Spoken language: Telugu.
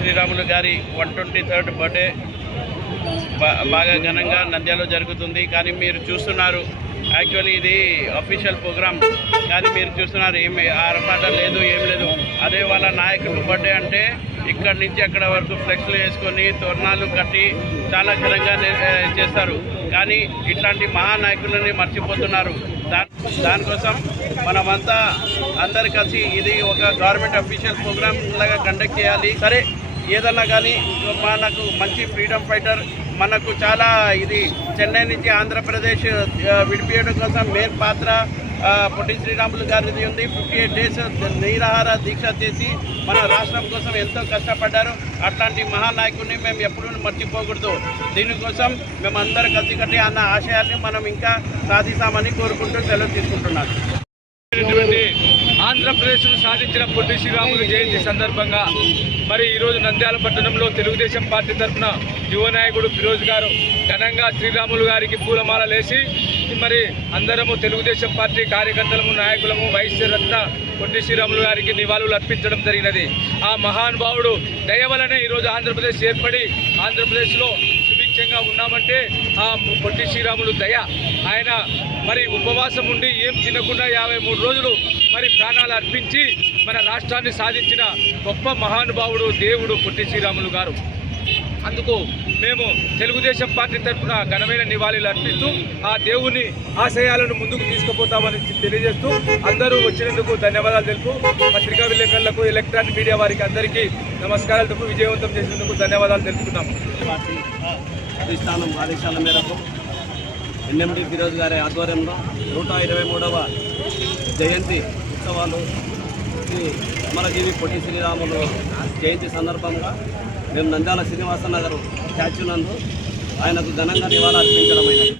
శ్రీరాములు గారి వన్ ట్వంటీ థర్డ్ బర్త్డే బాగా ఘనంగా నంద్యాలో జరుగుతుంది. కానీ మీరు చూస్తున్నారు యాక్చువల్లీ ఇది అఫీషియల్ ప్రోగ్రామ్ కానీ మీరు చూస్తున్నారు ఏమి ఆరపాట లేదు ఏం లేదు. అదే వాళ్ళ నాయకులు బర్త్డే అంటే ఇక్కడి నుంచి అక్కడ వరకు ఫ్లెక్స్లు వేసుకొని తోరణాలు కట్టి చాలా ఘనంగా చేస్తారు. కానీ ఇట్లాంటి మహానాయకులని మర్చిపోతున్నారు. దా దానికోసం మనమంతా అందరు కలిసి ఇది ఒక గవర్నమెంట్ అఫీషియల్ ప్రోగ్రామ్ లాగా కండక్ట్ చేయాలి. సరే ఏదన్నా కానీ మనకు మంచి ఫ్రీడమ్ ఫైటర్ మనకు చాలా ఇది చెన్నై నుంచి ఆంధ్రప్రదేశ్ విడిపించడం కోసం మెయిన్ పాత్ర పొట్టి శ్రీరాములు గారిది ఉంది. ఫిఫ్టీ ఎయిట్ డేస్ నిరాహార దీక్ష చేసి మన రాష్ట్రం కోసం ఎంతో కష్టపడ్డారు. అట్లాంటి మహానాయకుడిని మేము ఎప్పుడూ మర్చిపోకూడదు. దీనికోసం మేము అందరం కలిసి అన్న ఆశయాల్ని మనం ఇంకా సాధిస్తామని కోరుకుంటూ సెలవు తీసుకుంటున్నాను. ఆంధ్రప్రదేశ్ను సాధించిన పొట్టి శ్రీరాములు జయంతి సందర్భంగా మరి ఈరోజు నంద్యాల పట్టణంలో తెలుగుదేశం పార్టీ తరఫున యువ నాయకుడు ఫిరోజ్ గారు ఘనంగా శ్రీరాములు గారికి పూలమాల లేసి మరి అందరము తెలుగుదేశం పార్టీ కార్యకర్తలము నాయకులము వైశ్యరత్న పొట్టి శ్రీరాములు గారికి నివాళులు అర్పించడం జరిగినది. ఆ మహానుభావుడు దయ వలనే ఈరోజు ఆంధ్రప్రదేశ్ ఏర్పడి ఆంధ్రప్రదేశ్లో సుభిక్షంగా ఉన్నామంటే ఆ పొట్టి శ్రీరాములు దయ. ఆయన మరి ఉపవాసం ఉండి ఏం తినకుండా యాభై మూడు రోజులు మరి ప్రాణాలు అర్పించి మన రాష్ట్రాన్ని సాధించిన గొప్ప మహానుభావుడు దేవుడు పొట్టి శ్రీరాములు గారు. అందుకు మేము తెలుగుదేశం పార్టీ తరఫున ఘనమైన నివాళులు అర్పిస్తూ ఆ దేవుని ఆశయాలను ముందుకు తీసుకుపోతామని తెలియజేస్తూ అందరూ వచ్చినందుకు ధన్యవాదాలు తెలుపు. పత్రికా విలేకరులకు ఎలక్ట్రానిక్ మీడియా వారికి అందరికీ నమస్కారాలు తెలుపు. విజయవంతం చేసినందుకు ధన్యవాదాలు తెలుపుతున్నాము అధిష్టానం ఆదేశాల మేరకు ఎన్ఎండి ఫిరోజ్ గారి ఆధ్వర్యంలో నూట ఇరవై మూడవ జయంతి ఉత్సవాలు అమరజీవి పొట్టి శ్రీరాములు జయంతి సందర్భంగా మేము నంద్యాల శ్రీనివాస నగర్ స్టాచ్యూ నందు ఆయనకు ఘనంగా నివాళులు అర్పించడం అయినది